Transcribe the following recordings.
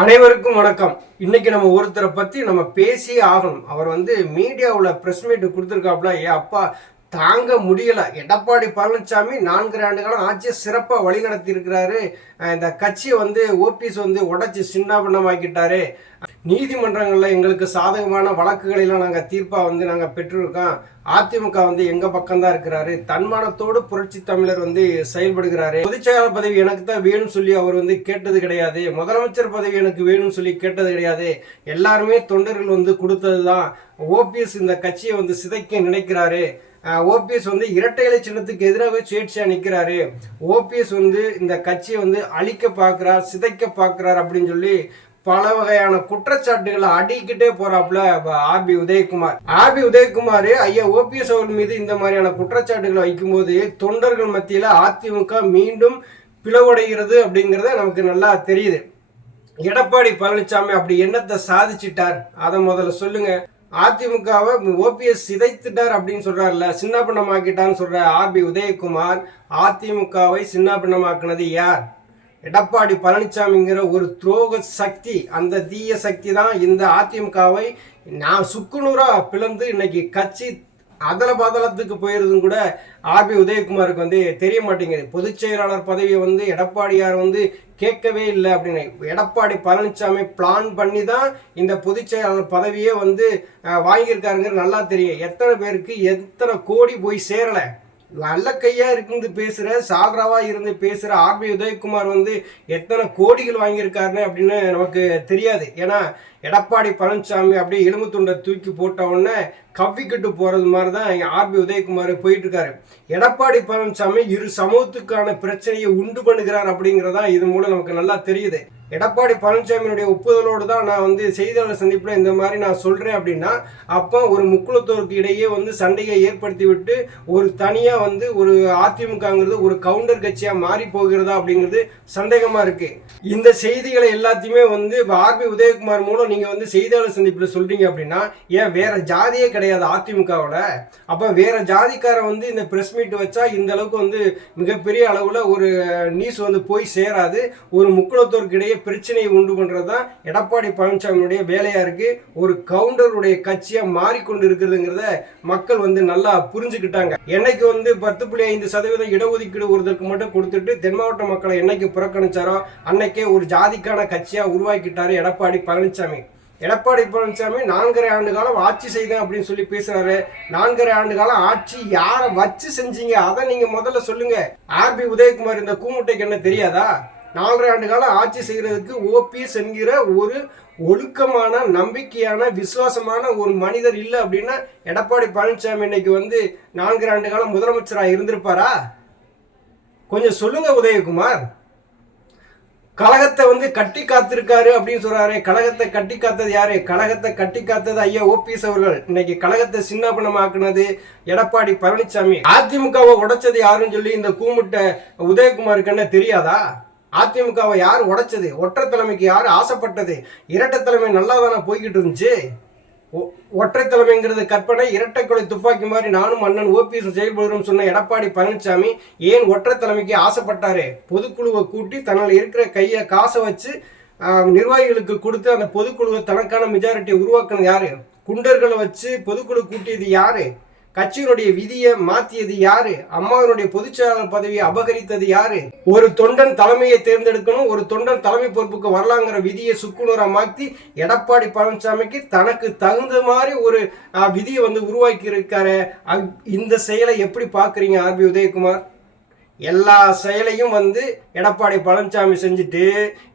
அனைவருக்கும் வணக்கம். இன்னைக்கு நம்ம ஒருத்தரை பத்தி நம்ம பேசியே ஆகணும். அவர் மீடியாவில் பிரஸ் மீட் கொடுத்துருக்காப்புல. அப்பா தாங்க முடியல. எடப்பாடி பழனிசாமி 4 ஆண்டு காலம் ஆட்சியை சிறப்பாக வழி நடத்தி இருக்கிறாரு. இந்த கட்சியை ஓபிஎஸ் உடைச்சி சின்னாபின்னமாக்கிட்டாரு. நீதிமன்றங்களில் எங்களுக்கு சாதகமான வழக்குகளெல்லாம் நாங்கள் தீர்ப்பாக நாங்கள் பெற்றிருக்கோம். அதிமுக எங்கள் பக்கம்தான் இருக்கிறாரு. தன்மானத்தோடு புரட்சி தமிழர் செயல்படுகிறாரு. பொதுச்செயலாளர் பதவி எனக்கு தான் வேணும்னு சொல்லி அவர் கேட்டது கிடையாது. முதலமைச்சர் பதவி எனக்கு வேணும்னு சொல்லி கேட்டது கிடையாது. எல்லாருமே தொண்டர்கள் கொடுத்தது தான். ஓபிஎஸ் இந்த கட்சியை சிதைக்க நினைக்கிறாரு. ஓபிஎஸ் இரட்டை இலை சின்னத்துக்கு எதிராக சுயேட்சையா நிற்கிறாரு. ஓபிஎஸ் இந்த கட்சியை அழிக்க பார்க்கிறார், சிதைக்க பார்க்கிறார் அப்படின்னு சொல்லி பல வகையான குற்றச்சாட்டுகளை அடிக்கிட்டே போறாப்புல ஆர்பி உதயகுமார். ஐயா ஓபிஎஸ் அவர்கள் மீது இந்த மாதிரியான குற்றச்சாட்டுகளை வைக்கும்போது தொண்டர்கள் மத்தியில அதிமுக மீண்டும் பிளவடைகிறது அப்படிங்கிறத நமக்கு நல்லா தெரியுது. எடப்பாடி பழனிசாமி அப்படி என்னத்தை சாதிச்சிட்டார் அதை முதல்ல சொல்லுங்க. அதிமுகவை ஓபிஎஸ் சிதைத்துட்டார் அப்படின்னு சொல்றாருல, சின்னாபின்னமாக்கிட்டான்னு சொல்ற ஆர்பி உதயகுமார் அதிமுகவை சின்னாபின்னமாக்குனது யார்? எடப்பாடி பழனிசாமிங்கிற ஒரு துரோக சக்தி. அந்த தீய சக்தி தான் இந்த அதிமுகவை நான் சுக்குநூறா பிளந்து இன்னைக்கு கட்சி அதல பாதளத்துக்கு போயிருதுன்னு கூட ஆர்பி உதயகுமாருக்கு தெரிய மாட்டேங்குது. பொதுச் செயலாளர் பதவியை எடப்பாடியார் கேட்கவே இல்லை அப்படின்னு எடப்பாடி பழனிசாமி பிளான் பண்ணி தான் இந்த பொதுச் செயலாளர் பதவியே வாங்கியிருக்காருங்கிறது நல்லா தெரியும். எத்தனை பேருக்கு எத்தனை கோடி போய் சேரலை. நல்ல கையா இருந்து பேசுற, சால்ராவா இருந்து பேசுற ஆர்பி உதயகுமார் எத்தனை கோடிகள் வாங்கியிருக்காருன்னு அப்படின்னு நமக்கு தெரியாது. ஏன்னா எடப்பாடி பழனிசாமி அப்படியே எலும்பு துண்டை தூக்கி போட்ட உடனே கவ்விக்கிட்டு போறது மாதிரி தான் ஆர்பி உதயகுமார் போயிட்டு இருக்காரு. எடப்பாடி பழனிசாமி இரு சமூகத்துக்கான பிரச்சனையை உண்டு பண்ணுகிறார் அப்படிங்கிறதா இது மூலம் நமக்கு நல்லா தெரியுது. எடப்பாடி பழனிசாமியினுடைய ஒப்புதலோடு தான் நான் செய்தியாளர் சந்திப்பில் இந்த மாதிரி நான் சொல்கிறேன் அப்படின்னா, அப்போ ஒரு முக்குளத்தோருக்கு இடையே சண்டையை ஏற்படுத்தி விட்டு ஒரு தனியாக ஒரு அதிமுகங்கிறது ஒரு கவுண்டர் கட்சியாக மாறி போகிறதா அப்படிங்கிறது சந்தேகமாக இருக்குது. இந்த செய்திகளை எல்லாத்தையுமே ஆர்பி உதயகுமார் மூலம் நீங்கள் செய்தியாளர் சந்திப்பில் சொல்கிறீங்க அப்படின்னா, ஏன் வேற ஜாதியே கிடையாது அதிமுகவோட? அப்போ வேற ஜாதிக்காரன் இந்த ப்ரெஸ் மீட் வச்சா இந்த அளவுக்கு மிகப்பெரிய அளவில் ஒரு நியூஸ் போய் சேராது. ஒரு முக்குளத்தோருக்கு இடையே பிரச்சனையை உண்டு பண்றதுதான் எடப்பாடி பழனிசாமியுடைய வேலையா இருக்கு. ஒரு கவுண்டருடைய கட்சியா மாறிக்கொண்டு இருக்கிறதுங்கிறத மக்கள் நல்லா புரிஞ்சுக்கிட்டாங்க. என்னைக்கு 10.5% இடஒதுக்கீடு ஒருத்தருக்கு மட்டும் கொடுத்துட்டு தென் மாவட்ட மக்களை என்னைக்கு புறக்கணிச்சாரோ அன்னைக்கே ஒரு ஜாதிக்கான கட்சியா உருவாக்கிட்டாரு எடப்பாடி பழனிசாமி. எடப்பாடி பழனிசாமி 4.5 ஆண்டு காலம் ஆட்சி செய்தேன் அப்படின்னு சொல்லி பேசுறாரு. 4.5 ஆண்டு காலம் ஆட்சி யாரை வச்சு செஞ்சீங்க அதை நீங்க முதல்ல சொல்லுங்க. ஆர்பி உதயகுமார் இந்த கூமுட்டைக்கு என்ன தெரியாதா? 4.5 ஆண்டு காலம் ஆட்சி செய்கிறதுக்கு ஓபிஎஸ் என்கிற ஒரு ஒழுக்கமான, நம்பிக்கையான, விசுவாசமான ஒரு மனிதர் இல்லை அப்படின்னா எடப்பாடி பழனிசாமி இன்னைக்கு 4 ஆண்டு காலம் முதலமைச்சராக இருந்திருப்பாரா? கொஞ்சம் சொல்லுங்க உதயகுமார். கழகத்தை கட்டி காத்திருக்காரு அப்படின்னு சொல்றாரு. கழகத்தை கட்டி காத்தது யாரு? கழகத்தை கட்டி காத்தது ஐயா ஓபிஎஸ் அவர்கள். இன்னைக்கு கழகத்தை சின்னாபின்னமாக்குனது எடப்பாடி பழனிசாமி. அதிமுகவை உடைச்சது யாருன்னு சொல்லி இந்த கூமுட்ட உதயகுமாருக்கு என்ன தெரியாதா? அதிமுகவை யார் உடைச்சது? ஒற்றை தலைமைக்கு யார் ஆசைப்பட்டது? இரட்டை தலைமை நல்லா தானே போய்கிட்டு இருந்துச்சு. ஒற்றை தலைமைங்கிறது கற்பனை. இரட்டை கொலை துப்பாக்கி மாதிரி நானும் அண்ணன் ஓபிஎஸ் செயல்படுறோம் சொன்ன எடப்பாடி பழனிசாமி ஏன் ஒற்றை தலைமைக்கு ஆசைப்பட்டாரு? பொதுக்குழுவை கூட்டி தன்னால் இருக்கிற காசை வச்சு நிர்வாகிகளுக்கு கொடுத்து அந்த பொதுக்குழுவை தனக்கான மெஜாரிட்டியை உருவாக்குனது யாரு? குண்டர்களை வச்சு பொதுக்குழு கூட்டியது யாரு? கட்சியினுடைய விதியை மாத்தியது யாரு? அம்மாவினுடைய பொதுச் செயலாளர் பதவியை அபகரித்தது யாரு? ஒரு தொண்டன் தலைமையை தேர்ந்தெடுக்கணும், ஒரு தொண்டன் தலைமை பொறுப்புக்கு வரலாங்கிற விதியை சுக்குநூறா மாற்றி எடப்பாடி பழனிசாமிக்கு தனக்கு தகுந்த மாதிரி ஒரு விதியை உருவாக்கி இருக்காரு. இந்த செயலை எப்படி பாக்குறீங்க ஆர்பி உதயகுமார்? எல்லா செயலையும் எடப்பாடி பழனிசாமி செஞ்சுட்டு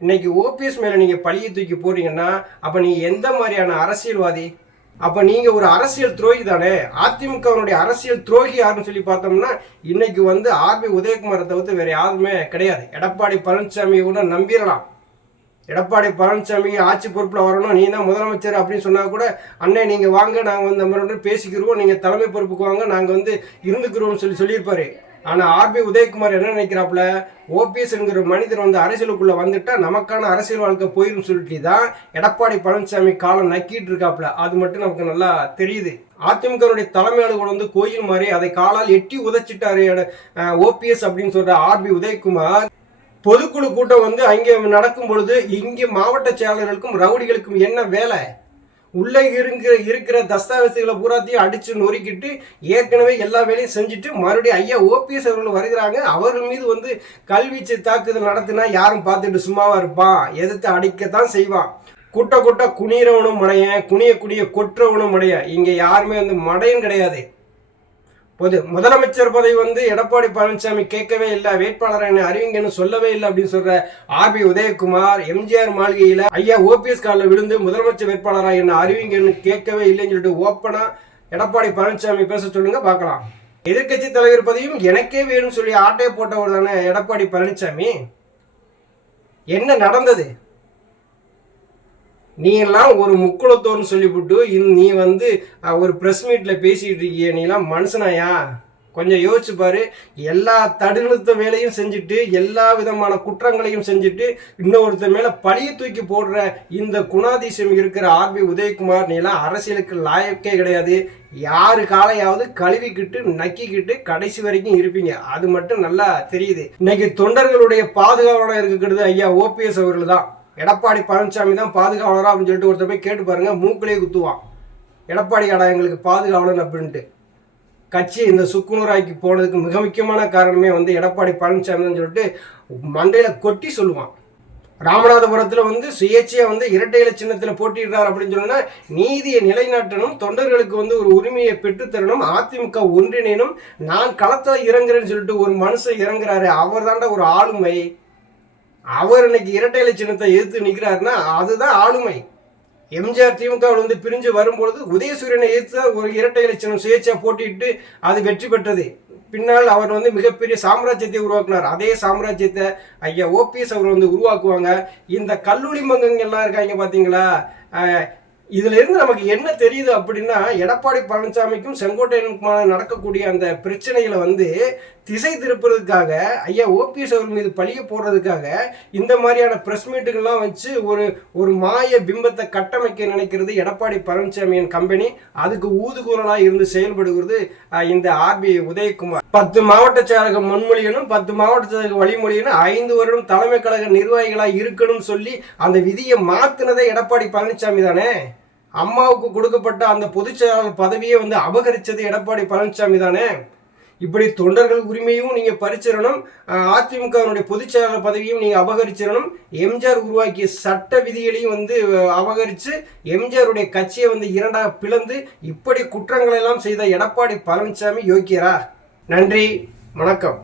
இன்னைக்கு ஓபிஎஸ் மேல நீங்க பழியை தூக்கி போறீங்கன்னா அப்ப நீங்க எந்த மாதிரியான அரசியல்வாதி? அப்ப நீங்க ஒரு அரசியல் துரோகி தானே. அதிமுகவினுடைய அரசியல் துரோகி யாருன்னு சொல்லி பார்த்தோம்னா இன்னைக்கு ஆர்பி உதயகுமாரை தவிர்த்து வேற யாருமே கிடையாது. எடப்பாடி பழனிசாமியை கூட நம்பிடலாம். எடப்பாடி பழனிசாமி ஆட்சி பொறுப்பில் வரணும், நீ தான் முதலமைச்சர் அப்படின்னு சொன்னா கூட அண்ணே நீங்க வாங்க, நாங்கள் நம்ம பேசிக்கிறோம், நீங்க தலைமை பொறுப்புக்கு வாங்க, நாங்கள் இருந்துக்கிறோம்னு சொல்லியிருப்பாரு. ஆனா ஆர்பி உதயகுமார் என்ன நினைக்கிறாப்புல, ஓபிஎஸ் என்கிற மனிதர் அரசியலுக்குள்ள வந்துட்டா நமக்கான அரசியல் வாழ்க்கை போயிரும் சொல்லிட்டு தான் எடப்பாடி பழனிசாமி காலம் நக்கிட்டு இருக்காப்புல. அது மட்டும் நமக்கு நல்லா தெரியுது. அதிமுக தலைமை அலுவலகம் கோயில் மாதிரி அதை காலால் எட்டி உதைச்சிட்டாரு ஓபிஎஸ் அப்படின்னு சொல்ற ஆர்பி உதயகுமார். பொதுக்குழு கூட்டம் வந்து அங்கே நடக்கும் பொழுது இங்கே மாவட்ட செயலாளர்களுக்கும் ரவுடிகளுக்கும் என்ன வேலை? உள்ளே இருக்கிற தஸ்தாவேசுகளை பூராத்தையும் அடிச்சு நொறுக்கிட்டு ஏற்கனவே எல்லா வேலையும் செஞ்சுட்டு மறுபடியும் ஐயா ஓபிஎஸ் அவர்கள் வருகிறாங்க. அவர்கள் மீது வந்து கல்வீச்சு தாக்குதல் நடத்தினா யாரும் பார்த்துட்டு சும்மாவா இருப்பான்? எதிர்த்து அடிக்கத்தான் செய்வான். கூட்ட குனிறவனும் மடையன், குனிய கொற்றவனும் மடையன். இங்க யாருமே வந்து மடையும் கிடையாது. முதலமைச்சர் பதவி வந்து எடப்பாடி பழனிசாமி கேட்கவே இல்லை, வேட்பாளரை என்ன அறிவிங்கன்னு சொல்லவே இல்லை அப்படின்னு சொல்ற ஆர்பி உதயகுமார் எம்ஜிஆர் மாளிகையில ஐயா ஓபிஎஸ் காலில் விழுந்து முதலமைச்சர் வேட்பாளராக என்ன அறிவிங்கன்னு கேட்கவே இல்லைன்னு சொல்லிட்டு ஓப்பனா எடப்பாடி பழனிசாமி பேச சொல்லுங்க பார்க்கலாம். எதிர்கட்சி தலைவர் பதவியும் எனக்கே வேணும்னு சொல்லி ஆட்டையை போட்டவர் தானே எடப்பாடி பழனிசாமி. என்ன நடந்தது? நீ எல்லாம் ஒரு முக்குளத்தோர்னு சொல்லிவிட்டு நீ வந்து ஒரு ப்ரெஸ் மீட்ல பேசிட்டு இருக்கிய, நீ எல்லாம் மனுஷனாயா? கொஞ்சம் யோசிச்சு பாரு. எல்லா தடுநிறுத்த வேலையும் செஞ்சுட்டு எல்லா விதமான குற்றங்களையும் செஞ்சுட்டு இன்னொருத்தர் மேல பழிய தூக்கி போடுற இந்த குணாதிசயம் இருக்கிற ஆர்பி உதயகுமார், நீ எல்லாம் அரசியலுக்கு லாயக்கே கிடையாது. யாரு காலையாவது கழுவிக்கிட்டு நக்கிக்கிட்டு கடைசி வரைக்கும் இருப்பீங்க, அது மட்டும் நல்லா தெரியுது. இன்னைக்கு தொண்டர்களுடைய பாதுகாவலனா இருக்கிறது ஐயா ஓபிஎஸ் அவர்கள் தான். எடப்பாடி பழனிசாமி தான் பாதுகாவலரா அப்படின்னு சொல்லிட்டு ஒருத்தர் போய் கேட்டு பாருங்க, மூக்கிலே குத்துவான். எடப்பாடி கடை எங்களுக்கு பாதுகாவலன் அப்படின்ட்டு. கட்சி இந்த சுக்குநூறாக்கி போனதுக்கு மிக முக்கியமான காரணமே வந்து எடப்பாடி பழனிசாமி தான் சொல்லிட்டு மண்டையில கொட்டி சொல்லுவான். ராமநாதபுரத்தில் வந்து சுயேட்சையா வந்து இரட்டை இலை சின்னத்தில் போட்டிடுறார் அப்படின்னு சொன்னா நீதியை நிலைநாட்டணும், தொண்டர்களுக்கு வந்து ஒரு உரிமையை பெற்றுத்தரணும், அதிமுக ஒன்றிணைனும், நான் களத்தில் இறங்குறேன்னு சொல்லிட்டு ஒரு மனுஷன் இறங்குறாரு. அவர் தாண்டா ஒரு ஆளுமை. அவர் இன்னைக்கு இரட்டை இலை சின்னத்தை எதிர்த்து நிற்கிறாருன்னா அதுதான் ஆளுமை. எம்ஜிஆர் திமுகவில் வந்து பிரிஞ்சு வரும்பொழுது உதயசூரியனை எதிர்த்து ஒரு இரட்டை இலை சின்னம் சுயேட்சையா போட்டிட்டு அது வெற்றி பெற்றது. பின்னால் அவர் வந்து மிகப்பெரிய சாம்ராஜ்யத்தை உருவாக்குனார். அதே சாம்ராஜ்யத்தை ஐயா ஓபிஎஸ் அவர் வந்து உருவாக்குவாங்க. இந்த கல்லூரி மங்கங்கள்லாம் இருக்காங்க பார்த்தீங்களா, இதுல இருந்து நமக்கு என்ன தெரியுது அப்படின்னா, எடப்பாடி பழனிசாமிக்கும் செங்கோட்டையனுக்குமான நடக்கக்கூடிய அந்த பிரச்சனைகளை வந்து திசை திருப்புறதுக்காக ஐயா ஓபிஎஸ் அவர் மீது பழிய போடுறதுக்காக இந்த மாதிரியான பிரஸ் மீட்டுகள்லாம் வச்சு ஒரு மாய பிம்பத்தை கட்டமைக்க நினைக்கிறது எடப்பாடி பழனிசாமியின் கம்பெனி. அதுக்கு ஊதுகுரலாக இருந்து செயல்படுகிறது இந்த ஆர்பி உதயகுமார். 10 மாவட்ட செயலக முன்மொழியனும் 10 மாவட்ட செயலக வழிமொழியனும் 5 வருடம் தலைமை கழக நிர்வாகிகளாக இருக்கணும்னு சொல்லி அந்த விதியை மாத்தினதே எடப்பாடி பழனிசாமி தானே. அம்மாவுக்கு கொடுக்கப்பட்ட அந்த பொதுச் செயலாளர் பதவியை வந்து அபகரிச்சது எடப்பாடி பழனிசாமி தானே. இப்படி தொண்டர்கள் உரிமையும் நீங்க பறிச்சிடணும், அதிமுகவினுடைய பொதுச் செயலாளர் பதவியும் நீங்க அபகரிச்சிடணும், எம்ஜிஆர் உருவாக்கிய சட்ட விதிகளையும் வந்து அபகரிச்சு எம்ஜிஆருடைய கட்சியை வந்து இரண்டாக பிளந்து இப்படி குற்றங்களை எல்லாம் செய்த எடப்பாடி பழனிசாமி யோக்கியரா? நன்றி, வணக்கம்.